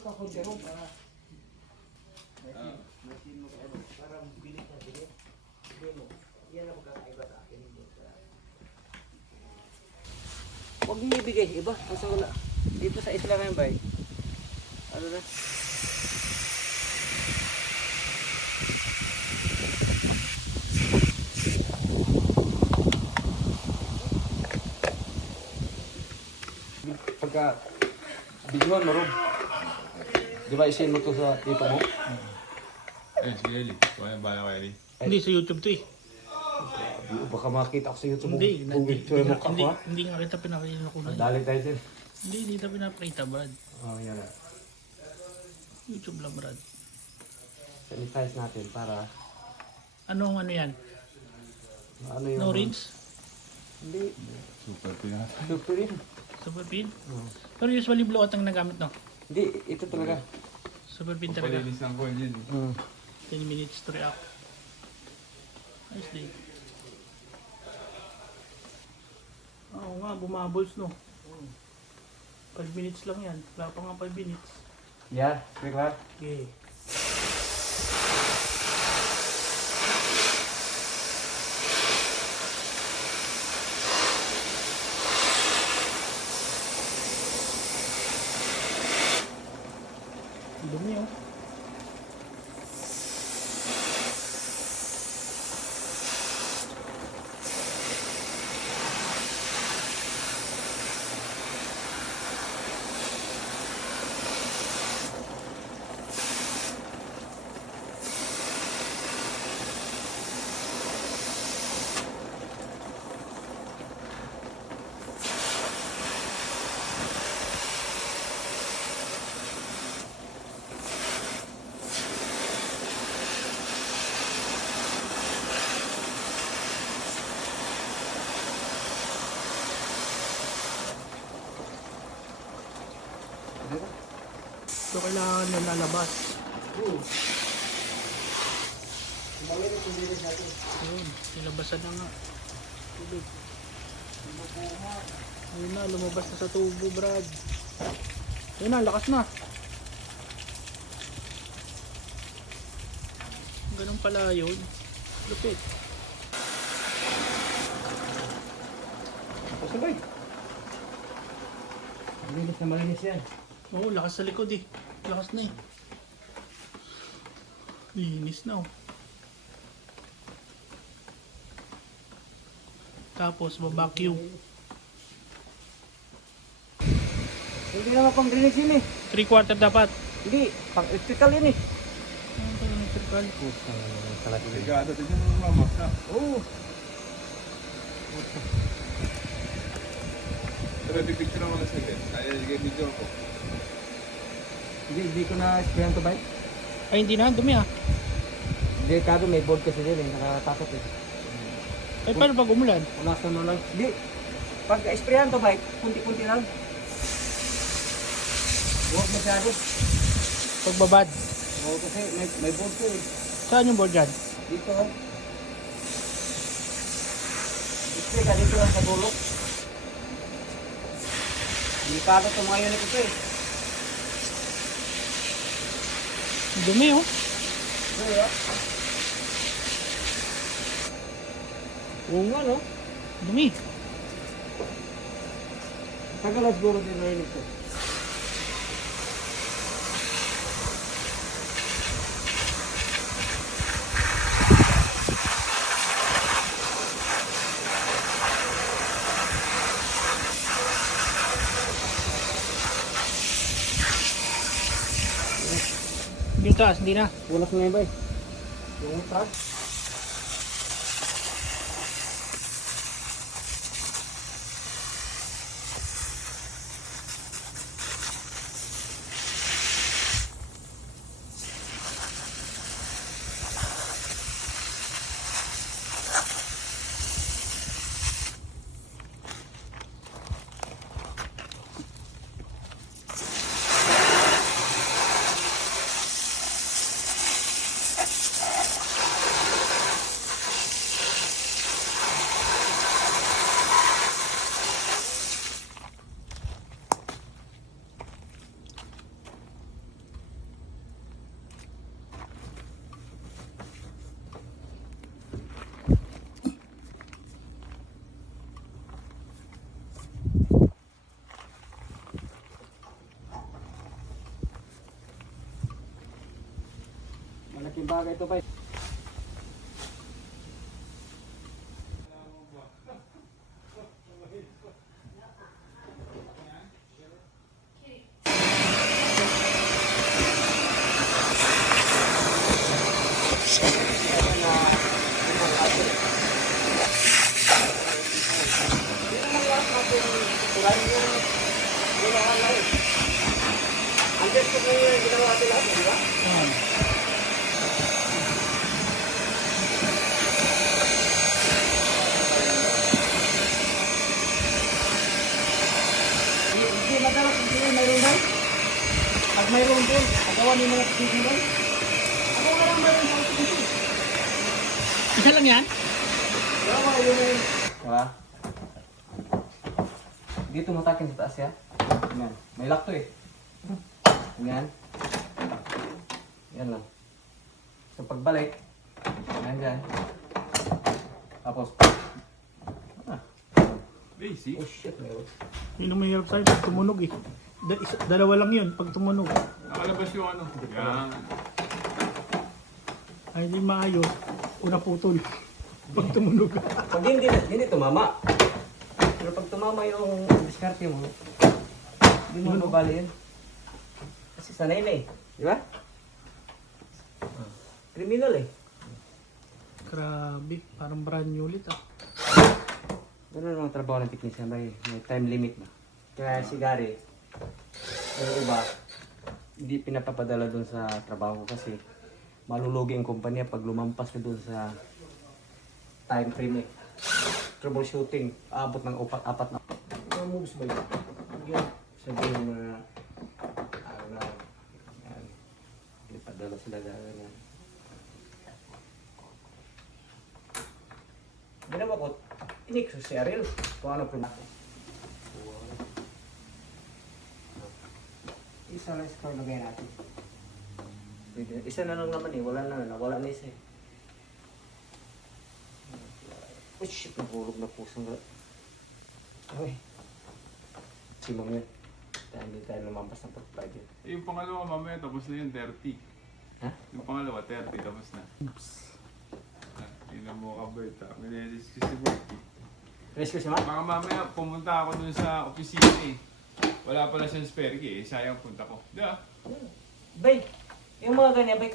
ka kondero para machine mo ka para bilis na bilis. Demo. Yan ang magkakaiba sa akin. Huwag mo ibigay, iba. Kasi wala. Dito sa isla ngayon ba? Ano na? Pagka videoan mo, Rob. Di ba isin mo to sa tito mo? Eh, si Eli. Kaya ba kay Eli? Hindi, sa YouTube to eh. Baka makita ko sa YouTube Hindi, kung picture mo ka hindi, pa. hindi nga kita pinakita ko na. Dali tayo dyan. Hindi kita pinapakita, Brad. Oh, yan na. YouTube lang, Brad. Sanitize natin para Ano yan? ano yung... No rinse? Hindi. Super Pinas. Super yun. Super pin? Oh. Pero usually blowout ang nagamit, no? Hindi, ito talaga. Super pin talaga. Palinis lang ko yun. 10 minutes to react. Nice day. Oo nga, bumabols, no? 5 minutes lang yan. Wala pa nga 5 minutes. Yeah, regular. Okay. Dumi, oh. So kailangan na lalabas. Ayun, nilabasan na nga. Tubig. Ayun na, lumabas na sa tubo, Brad. Ayun na, lakas na. Ganun pala yun. Lupit. Pasabay. Malinis na malinis yan. Oo, lakas sa likod eh. Lakas na eh. Linis na oh. Tapos babacuum. Hindi naman pang drainage yun eh. 3/4 dapat. Hindi, pang electrical yun eh. Ano pa yung electrical? Pusta na naman talaga yun. Ligado din yung mamak na. Oo. Pero pipicture naman sa akin. Ay, video ko. Hindi ko na sprayan to bike. Ay hindi na, dumi ah. Delikado, may board kasi din eh, nakakatakot eh. Ay paano pag umulan? Punasan mo lang. Hindi. Pag sprayan to bike, kunti-kunti lang. Huwag masyado. Pagbabad. Oo, kasi may board ko eh. Saan yung board dyan? Dito oh. Spray ka dito lang sa dulo. Delikado sa mga unit ito eh. Dumi oh. Ano ya? Oo nga no? Dumi. Tagal na siguro din na ito. Yung taas, hindi na. Walas na yun ba eh? Yung truck. Malaking bagay ito, bay. Antes ko na yung ginawa natin lahat, di ba? Ayan. Hindi madalas hindi mayroon doon. Pag mayroon doon, agawan yung mga pising doon. Ako nga lang mayroon sa pising. Isa lang yan? Dalawa yun eh. Diba? Dito matakin sa taas ya. Yan. May lock to eh. Yan. Yan lang. So pagbalik, nandyan. Tapos, Basic. oh shit, mayroon. Yun ang mahirap sa'yo pag tumunog eh. Dalawa lang yun pag tumunog. Nakalabas yung ano. Yan. Ay hindi maayos. Una putol. Pag tumunog. Pag hindi tumama. Pero pag tumama yung diskarte mo, hindi mo mabali yun. Kasi sanay na eh. Di ba? Criminal eh. Grabe. Parang brand new ulit ah. Ganun ang trabaho ng technician, may time limit na. Kaya si Gary, yung iba, hindi pinapapadala dun sa trabaho kasi malulugi ang kumpanya pag lumampas ka dun sa time frame eh. Troubleshooting, aabot ng apat na. Mga moves ba yun? Again, sabihin mo na, yan, pinapadala sila ganyan. Ginawa ko, inikso si Ariel kung ano problema ko. Isa lang score lagay natin. Isa na lang naman eh, wala na isa eh. Oh shit, nahulog na pusong ka. Ay. Si Mom yun. Dahil hindi tayo lumampas ng pag-budget. Yung pangalawa mamaya tapos na yun, 30. Ha? Yung pangalawa, 30 tapos na. Tingnan mo ka, Bert. Minelis ko si Bertie. Rescue si Ma? Baka mamaya pumunta ako dun sa opisina eh. Wala pala siyang spare key eh. Sayang punta ko. Di ba? Bay, yung mga ganyan bay,